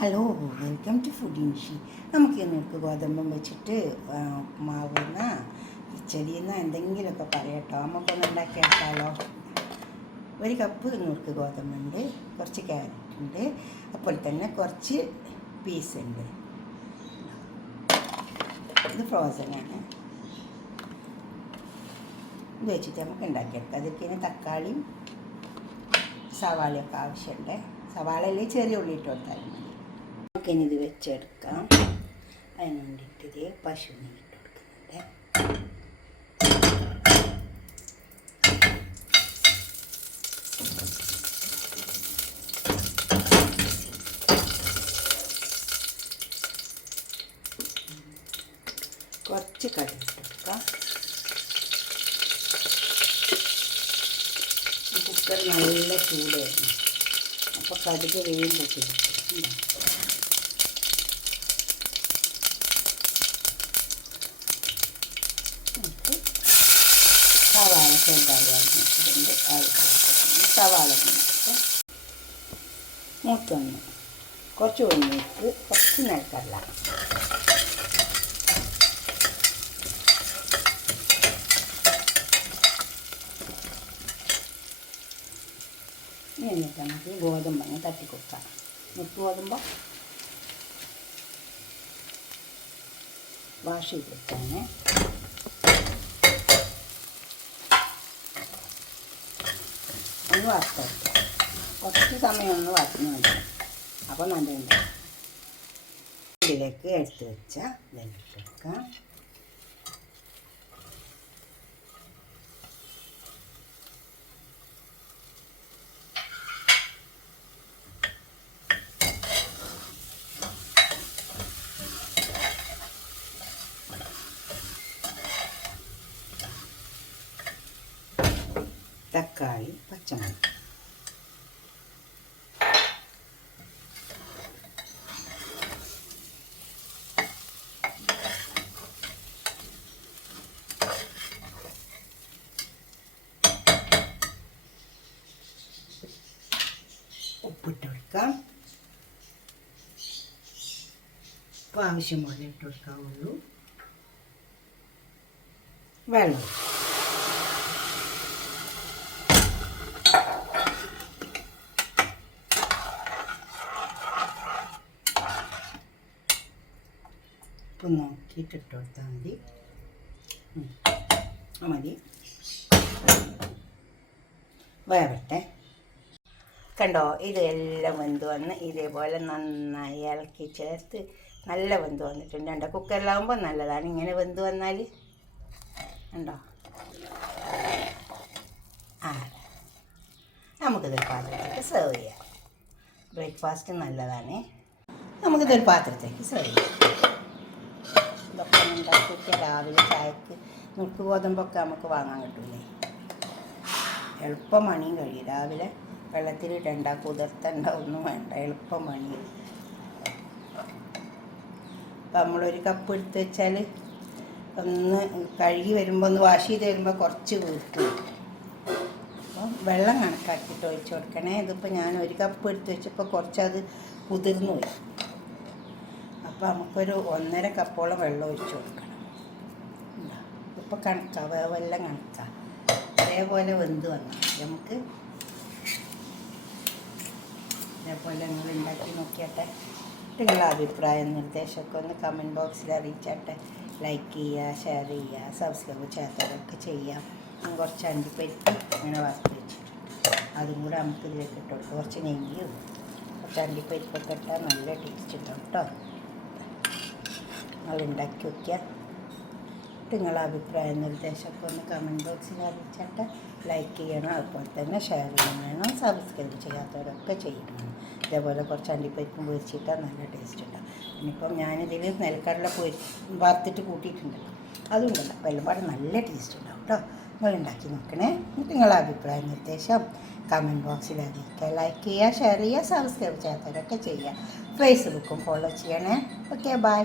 Hello, welcome to food ഇൻഷി. നമുക്ക് ഇന്നൊക്കെ ഗോതമ്പം വെച്ചിട്ട് ഉപ്മാവുന്ന കിച്ചടിയെന്ന എന്തെങ്കിലുമൊക്കെ പറയട്ടോ. നമുക്കൊന്ന് ഉണ്ടാക്കിയെടുത്താലോ. ഒരു കപ്പ് നുറുക്ക് ഗോതമ്പുണ്ട്, കുറച്ച് ക്യാരറ്റ് ഉണ്ട്, അപ്പോൾ തന്നെ കുറച്ച് പീസ് ഉണ്ട്. ഇത് ഫ്രോസനാണ്. ഇത് വെച്ചിട്ട് നമുക്ക് ഉണ്ടാക്കിയെടുക്കാം. അതിലേക്ക് തക്കാളിയും സവാളയൊക്കെ ആവശ്യമുണ്ട്. സവാളയിൽ ചെറിയ ഉള്ളി ഇട്ട് കൊടുത്താൽ മതി. നമുക്കിനി ഇത് വെച്ചെടുക്കാം. അതിന് വേണ്ടിയിട്ട് പശുവിനെ ഇട്ട് കൊടുക്കുന്നുണ്ട്. കുറച്ച് കടുക് ഇട്ട് കൊടുക്കാം. കുക്കർ നല്ല ചൂടായിരുന്നു, അപ്പോൾ കടുക് വേഗം പൊട്ടിച്ചിട്ട് സവാള ചെറുതായി വെച്ചിട്ടുണ്ട്. സവാള മൂത്തൊന്ന് കുറച്ച് ഉള്ളിലേക്ക് കുറച്ച് നിലക്കടല, എന്നിട്ട് നമുക്ക് ഗോതമ്പങ്ങ് തട്ടിക്കൊടുക്കാം. മുട്ട് ഗോതമ്പ് വാഷ് ചെയ്ത് വെച്ചാണ്. ഒന്ന് വറുത്തെടുക്കാം. കുറച്ച് സമയം ഒന്ന് വറുത്ത് മതി. അപ്പോൾ നല്ലുണ്ട്. ഇതിലേക്ക് എടുത്ത് വെച്ചാൽ ഇതെടുക്കാം. തക്കാളി, പച്ചമുളക്, ഉപ്പിട്ട് കൊടുക്കാം. ഇപ്പോൾ ആവശ്യം പോലെ ഇട്ട് കൊടുക്കാവുള്ളൂ. വെള്ളം ഉപ്പ് നോക്കിയിട്ട് ഇട്ട് കൊടുത്താൽ മതി. മതി, വേവട്ടെ. കണ്ടോ, ഇതെല്ലാം വെന്ത് വന്ന് ഇതേപോലെ നന്നായി ഇളക്കി ചേർത്ത് നല്ല വെന്ത് വന്നിട്ടുണ്ട്. കണ്ടോ, കുക്കറിലാവുമ്പോൾ നല്ലതാണ് ഇങ്ങനെ വെന്ത് വന്നാൽ. കണ്ടോ, നമുക്കിതൊരു പാത്രത്തേക്ക് സെർവ് ചെയ്യാം. ബ്രേക്ക്ഫാസ്റ്റ് നല്ലതാണ്. നമുക്കിതൊരു പാത്രത്തേക്ക് സെർവ് ചെയ്യാം. ഇതൊക്കെ ഉണ്ടാക്കിയിട്ട് രാവിലെ ചായക്ക് നുറുക്ക് ഗോതമ്പൊക്കെ നമുക്ക് വാങ്ങാൻ കിട്ടൂലേ. എളുപ്പം പണിയും കഴിയും. രാവിലെ വെള്ളത്തിലിടണ്ട, കുതിർത്തണ്ട, ഒന്നും വേണ്ട, എളുപ്പം പണി. അപ്പം നമ്മളൊരു കപ്പ് എടുത്ത് വെച്ചാൽ ഒന്ന് കഴുകി വരുമ്പോൾ ഒന്ന് വാഷ് ചെയ്ത് വരുമ്പോൾ കുറച്ച് വീർക്കും. അപ്പം വെള്ളം കണക്കാക്കിയിട്ട് ഒഴിച്ച് കൊടുക്കണേ. ഇതിപ്പോൾ ഞാൻ ഒരു കപ്പ് എടുത്ത് വെച്ചപ്പോൾ കുറച്ചത് കുതിർന്നു പോയി. അപ്പോൾ നമുക്കൊരു 1.5 കപ്പോളം വെള്ളം ഒഴിച്ച് കൊടുക്കണം. ഇപ്പോൾ കണക്കാം, വേവെല്ലാം കണക്കാം. അതേപോലെ വെന്ത് വന്നാൽ നമുക്ക് അതേപോലെ നിങ്ങൾ ഉണ്ടാക്കി നോക്കിയാട്ടെ. നിങ്ങളുടെ അഭിപ്രായം നിർദ്ദേശമൊക്കെ ഒന്ന് കമൻറ്റ് ബോക്സിൽ അറിയിച്ചാട്ടെ. ലൈക്ക് ചെയ്യുക, ഷെയർ ചെയ്യുക, സബ്സ്ക്രൈബ് ചെയ്യാത്തവരൊക്കെ ചെയ്യാം. കുറച്ച് അണ്ടിപ്പരിപ്പ് ഇങ്ങനെ വറുത്ത് വെച്ചിട്ടുണ്ട്, അതും കൂടെ നമുക്ക് ഇതിലേക്ക് ഇട്ട് കൊടുക്കാം. കുറച്ച് നെയ്യും കുറച്ച് അണ്ടിപ്പരിപ്പൊക്കെ ഇട്ടാൽ നല്ല ടേസ്റ്റ് ഉണ്ടാവും കേട്ടോ. നിങ്ങൾ ഉണ്ടാക്കി വയ്ക്കുക. നിങ്ങളുടെ അഭിപ്രായം നിർദ്ദേശമൊക്കെ ഒന്ന് കമൻറ്റ് ബോക്സിൽ അറിയിച്ചിട്ട് ലൈക്ക് ചെയ്യണം. അതുപോലെ തന്നെ ഷെയർ ചെയ്യണം, സബ്സ്ക്രൈബ് ചെയ്യാത്തവരൊക്കെ ചെയ്യണം. ഇതേപോലെ കുറച്ച് അണ്ടിപ്പരിപ്പും പൊരിച്ചിട്ടാൽ നല്ല ടേസ്റ്റ് ഉണ്ടാകും. ഇനിയിപ്പം ഞാനിതിൽ നിലക്കടല വറുത്തിട്ട് കൂട്ടിയിട്ടുണ്ട്, അതുകൊണ്ടല്ല. അപ്പോൾ എല്ലാം പാടെ നല്ല ടേസ്റ്റ് ഉണ്ടാവും കേട്ടോ. നിങ്ങൾ ഉണ്ടാക്കി നോക്കണേ. നിങ്ങളുടെ അഭിപ്രായ നിർദ്ദേശം കമൻറ്റ് ബോക്സിൽ അറിയിക്കുക. ലൈക്ക് ചെയ്യുക, ഷെയർ ചെയ്യുക, സബ്സ്ക്രൈബ് ചെയ്യാത്തവരൊക്കെ ചെയ്യുക. ഫേസ്ബുക്കും ഫോളോ ചെയ്യണേ. Okay, by.